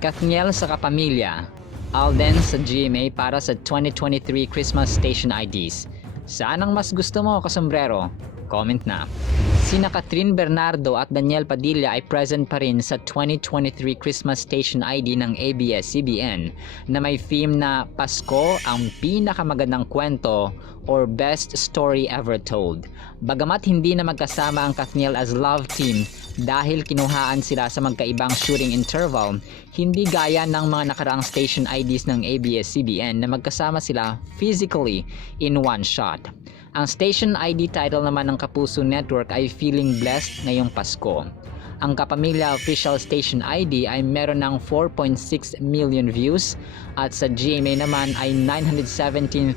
Kathniel sa kapamilya, Alden sa GMA para sa 2023 Christmas Station IDs. Saan ang mas gusto mo, kasombrero? Comment na. Sina Catherine Bernardo at Daniel Padilla ay present pa rin sa 2023 Christmas Station ID ng ABS-CBN na may theme na Pasko ang pinakamagandang kwento or best story ever told. Bagamat hindi na magkasama ang Kathniel as love team dahil kinuhaan sila sa magkaibang shooting interval, hindi gaya ng mga nakaraang station IDs ng ABS-CBN na magkasama sila physically in one shot. Ang station ID title naman ng Kapuso Network ay Feeling Blessed ngayong Pasko. Ang Kapamilya official station ID ay meron ng 4.6 million views at sa GMA naman ay 917,000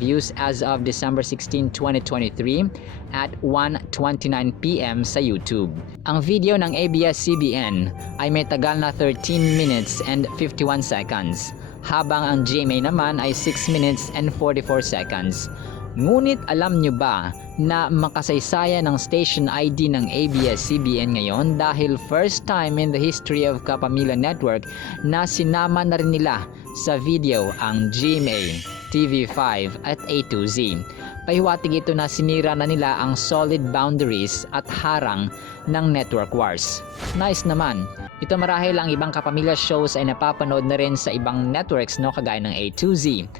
views as of December 16, 2023 at 1:29 PM sa YouTube. Ang video ng ABS-CBN ay may tagal na 13 minutes and 51 seconds, habang ang GMA naman ay 6 minutes and 44 seconds. Ngunit alam nyo ba na makasaysayan ng station ID ng ABS-CBN ngayon dahil first time in the history of Kapamilya Network na sinama na rin nila sa video ang GMA, TV5 at A2Z. Pahiwatig ito na sinira na nila ang solid boundaries at harang ng network wars. Nice naman. Ito marahil ang ibang Kapamilya shows ay napapanood na rin sa ibang networks kagaya ng A2Z,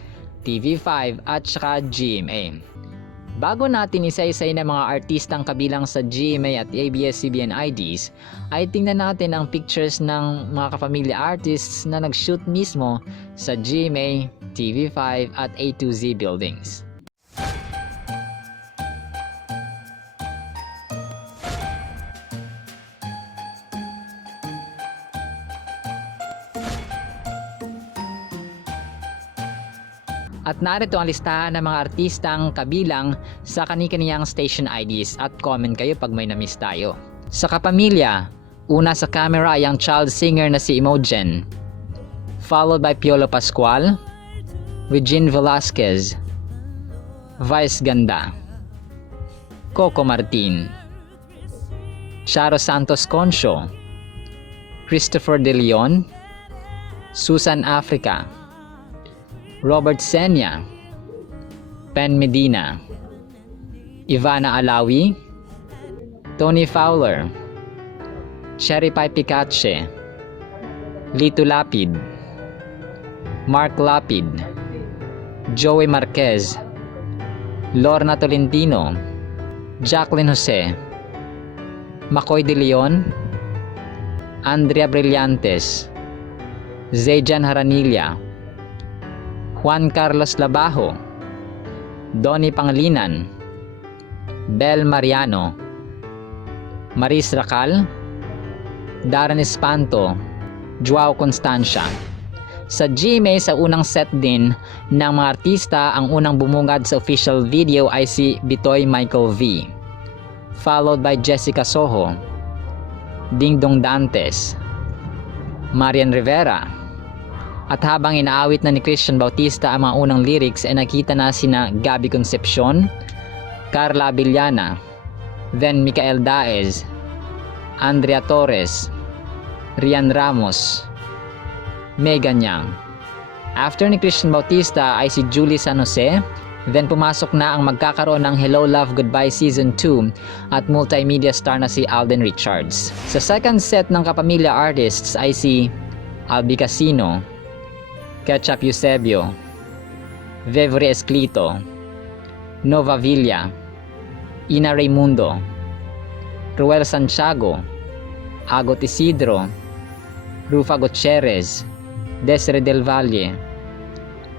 TV5 at saka GMA. Bago natin isa-isay na mga artistang kabilang sa GMA at ABS-CBN IDs, ay tingnan natin ang pictures ng mga Kapamilya artists na nag-shoot mismo sa GMA, TV5 at A2Z buildings. At narito ang listahan ng mga artistang kabilang sa kani-kaniyang station IDs at comment kayo pag may na-miss tayo. Sa Kapamilya, una sa camera ay ang child singer na si Imogen, followed by Piolo Pascual, Regine Velasquez, Vice Ganda, Coco Martin, Charo Santos Concho, Christopher De Leon, Susan Africa, Robert Senya, Pen Medina, Ivana Alawi, Tony Fowler, Cherry Pie Picache, Lito Lapid, Mark Lapid, Joey Marquez, Lorna Tolentino, Jacqueline Jose, Makoy De Leon, Andrea Brillantes, Zayjan Haranilla, Juan Carlos Labajo, Donnie Pangilinan, Bel Mariano, Maris Racal, Darren Espanto, Joao Constancia. Sa GMA sa unang set din ng mga artista, ang unang bumungad sa official video ay si Bitoy Michael V, followed by Jessica Soho, Dingdong Dantes, Marian Rivera. At habang inaawit na ni Christian Bautista ang mga unang lyrics ay nakita na sina Gabby Concepcion, Carla Abellana, then Micael Daez, Andrea Torres, Rian Ramos, Megan Yang. After ni Christian Bautista ay si Julie San Jose, then pumasok na ang magkakaroon ng Hello Love Goodbye Season 2 at multimedia star na si Alden Richards. Sa second set ng Kapamilya artists ay si Albi Casino, Ketchup Eusebio, Vevre Esclito, Nova Villa, Ina Raimundo, Ruel Santiago, Agot Isidro, Rufa Gutierrez, Desiree Del Valle,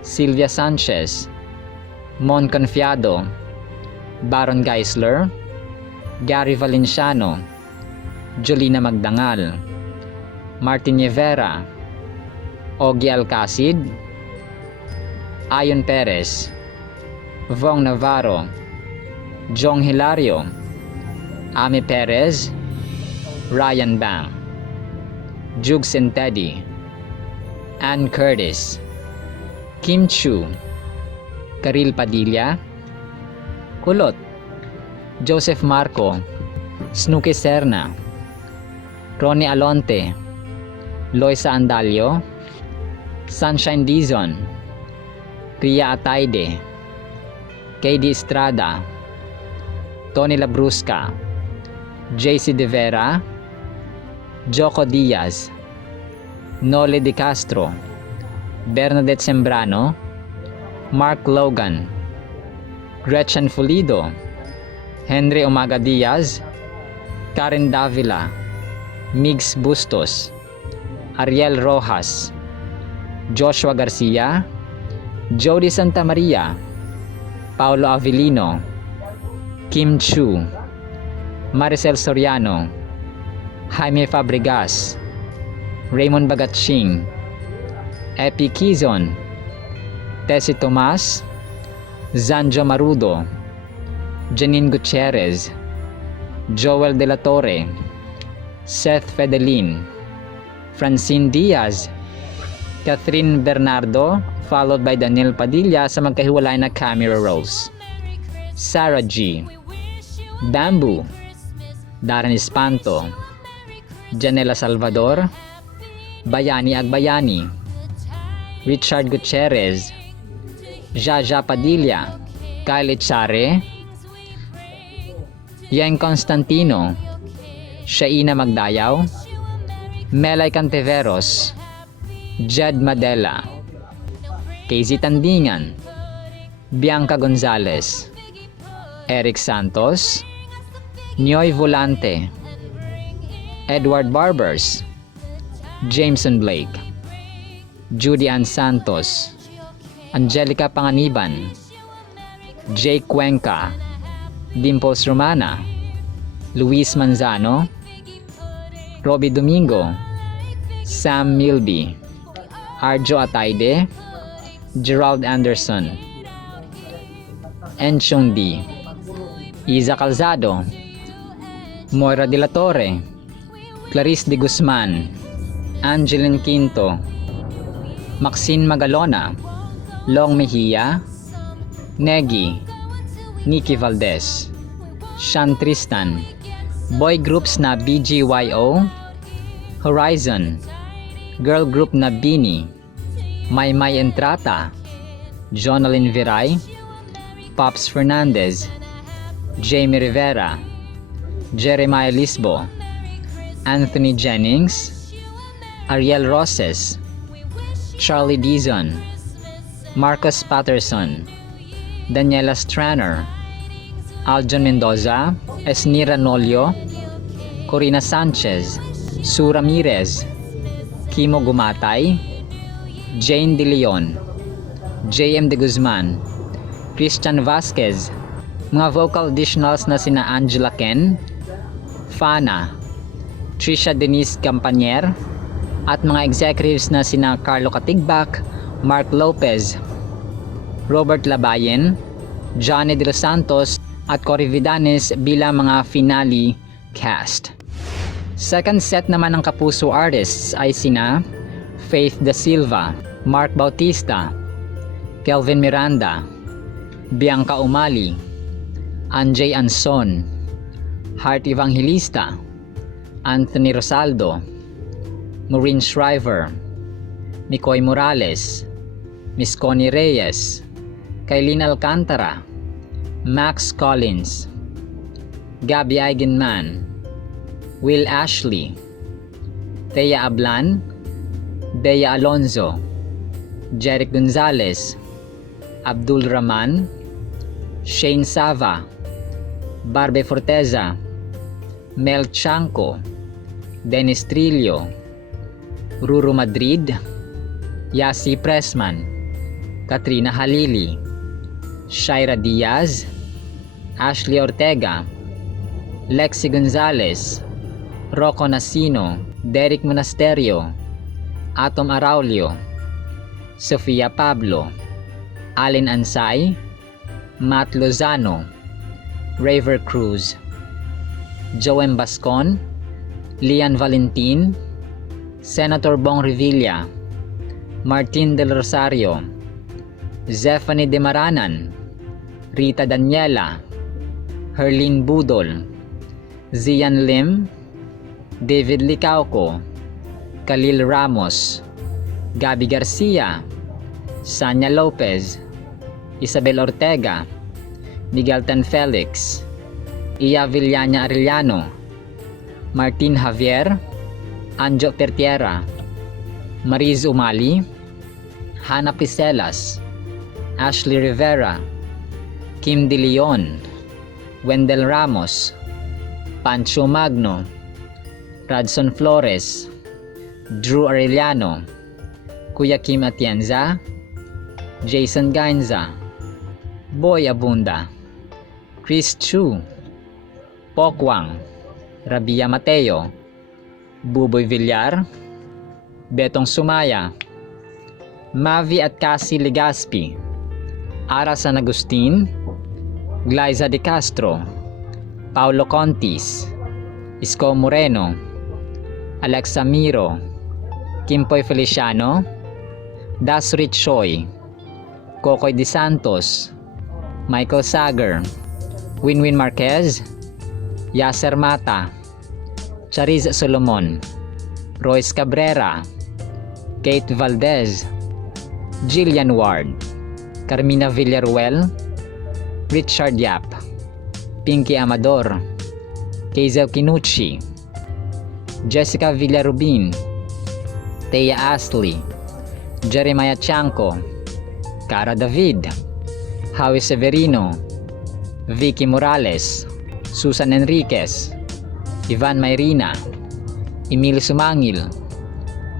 Silvia Sanchez, Mon Confiado, Baron Geisler, Gary Valenciano, Jolina Magdangal, Martin Rivera, Ogie Alcacid, Ayon Perez, Vong Navarro, Jong Hilario, Ame Perez, Ryan Bang, Jugs and Teddy, Ann Curtis, Kim Chu, Karil Padilla, Kulot, Joseph Marco, Snooki Serna, Ronnie Alonte, Loisa Andalio, Sunshine Dizon, Ria Ataide, KD Estrada, Tony Labrusca, JC De Vera, Joko Diaz, Nole De Castro, Bernadette Sembrano, Mark Logan, Gretchen Fulido, Henry Umaga Diaz, Karen Davila, Migs Bustos, Ariel Rojas, Joshua Garcia, Jody Santa Maria, Paulo Avellino, Kim Chu, Maricel Soriano, Jaime Fabregas, Raymond Bagatching, Epi Quizon, Tessie Tomas, Zanjo Marudo, Janine Gutierrez, Joel De La Torre, Seth Fedelin, Francine Diaz, Catherine Bernardo, followed by Daniel Padilla sa magkahiwalay na camera rolls. Sarah G, Bamboo, Darren Espanto, Janela Salvador, Bayani Agbayani, Richard Gutierrez, Jaja Padilla, Kyle Echare, Yeng Constantino, Shaina Magdayaw, Melay Canteveros, Jed Madela, Casey Tandingan, Bianca Gonzalez, Eric Santos, Nyoy Volante, Edward Barbers, Jameson Blake, Judy Ann Santos, Angelica Panganiban, Jake Cuenca, Dimples Romana, Luis Manzano, Robbie Domingo, Sam Milby, Arjo Ataide, Gerald Anderson, Enchong D, Iza Calzado, Moira De La Torre, Clarice De Guzman, Angeline Quinto, Maxine Magalona, Long Mejia, Negi, Nikki Valdez, Sean Tristan, boy groups na BGYO, Horizon, girl group na Bini, Maymay Entrata, Jonalyn Viray, Pops Fernandez, Jamie Rivera, Jeremiah Lisbo, Anthony Jennings, Ariel Roses, Charlie Dizon, Marcus Patterson, Daniela Stranner, Aljon Mendoza, Esnira Nolio, Corina Sanchez, Sue Ramirez, Kimo Gumatay, Jane De Leon, JM De Guzman, Christian Vasquez, mga vocal additionals na sina Angela Ken, Fana, Trisha Denise Campanier, at mga executives na sina Carlo Katigbak, Mark Lopez, Robert Labayen, Johnny De Los Santos, at Cory Vidanes bilang mga finale cast. Second set naman ng Kapuso artists ay sina Faith Da Silva, Mark Bautista, Kelvin Miranda, Bianca Umali, Anjay Anson, Heart Evangelista, Anthony Rosaldo, Maureen Shriver, Nicoy Morales, Miss Connie Reyes, Kailin Alcantara, Max Collins, Gabby Eigenman, Will Ashley, Thea Ablan, Bea Alonzo, Jeric Gonzalez, Abdul Rahman, Shane Sava, Barbe Forteza, Mel Chanco, Dennis Trillo, Ruru Madrid, Yasi Pressman, Katrina Halili, Shaira Diaz, Ashley Ortega, Lexi Gonzalez, Rocco Nasino, Derek Monasterio, Atom Araulio, Sofia Pablo, Allen Ansay, Matt Lozano, Raver Cruz, Joem Bascon, Lian Valentin, Senator Bong Revilla, Martin Del Rosario, Zephanie De Maranan, Rita Daniela, Herlene Budol, Zian Lim, David Licauco, Khalil Ramos, Gabby Garcia, Sanya Lopez, Isabel Ortega, Miguel Tan Felix, Iya Villania Arellano, Martin Javier, Anjo Pertiera, Mariz Umali, Hannah Piselas, Ashley Rivera, Kim De Leon, Wendell Ramos, Pancho Magno, Radson Flores, Drew Arellano, Kuya Kim Atienza, Jason Gainza, Boy Abunda, Chris Chu, Pokwang, Rabia Mateo, Buboy Villar, Betong Sumaya, Mavi at Cassie Legaspi, Ara San Agustin, Glyza De Castro, Paulo Contis, Isko Moreno, Alexa Miro, Kimpoy Feliciano, Dasrit Choi, Kokoy De Santos, Michael Sager, Winwin Marquez, Yasser Mata, Chariz Solomon, Royce Cabrera, Kate Valdez, Jillian Ward, Carmina Villaruel, Richard Yap, Pinky Amador, Kazel Kinuchi, Jessica Villarubin, Thea Astley, Jeremiah Chanco, Cara David, Howie Severino, Vicky Morales, Susan Enriquez, Ivan Mayrina, Emil Sumangil,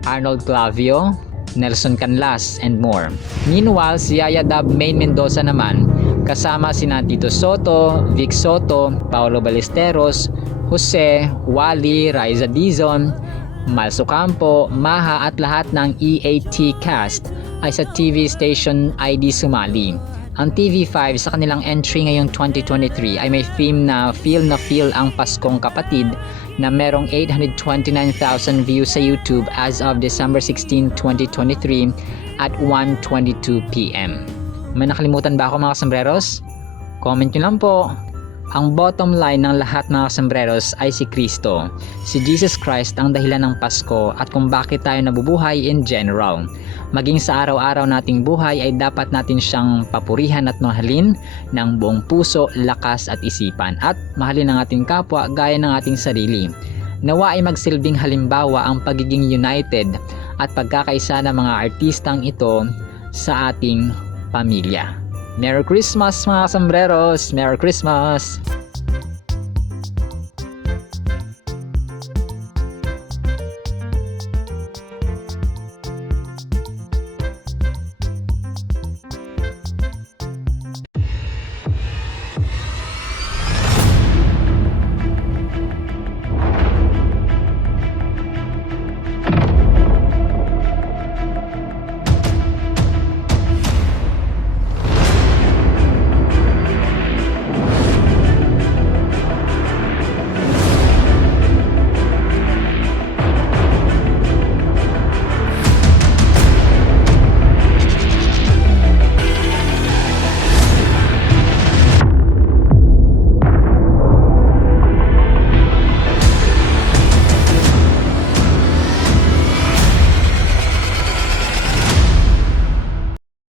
Arnold Clavio, Nelson Canlas, and more. Meanwhile, si Yaya Dab Main Mendoza naman, kasama sina Tito Soto, Vic Soto, Paolo Ballesteros, Jose, Wally, Raiza Dizon, Malso Campo, Maha at lahat ng EAT cast ay sa TV station ID sumali. Ang TV5 sa kanilang entry ngayong 2023 ay may theme na Feel ang Paskong Kapatid na merong 829,000 views sa YouTube as of December 16, 2023 at 1:22 PM. May nakalimutan ba ako mga sombreros? Comment nyo lang po. Ang bottom line ng lahat mga sombreros ay si Kristo. Si Jesus Christ ang dahilan ng Pasko at kung bakit tayo nabubuhay in general. Maging sa araw-araw nating buhay ay dapat natin siyang papurihan at mahalin ng buong puso, lakas at isipan. At mahalin ang ating kapwa gaya ng ating sarili. Nawa ay magsilbing halimbawa ang pagiging united at pagkakaisa ng mga artistang ito sa ating pamilya. Merry Christmas mga sombreros! Merry Christmas!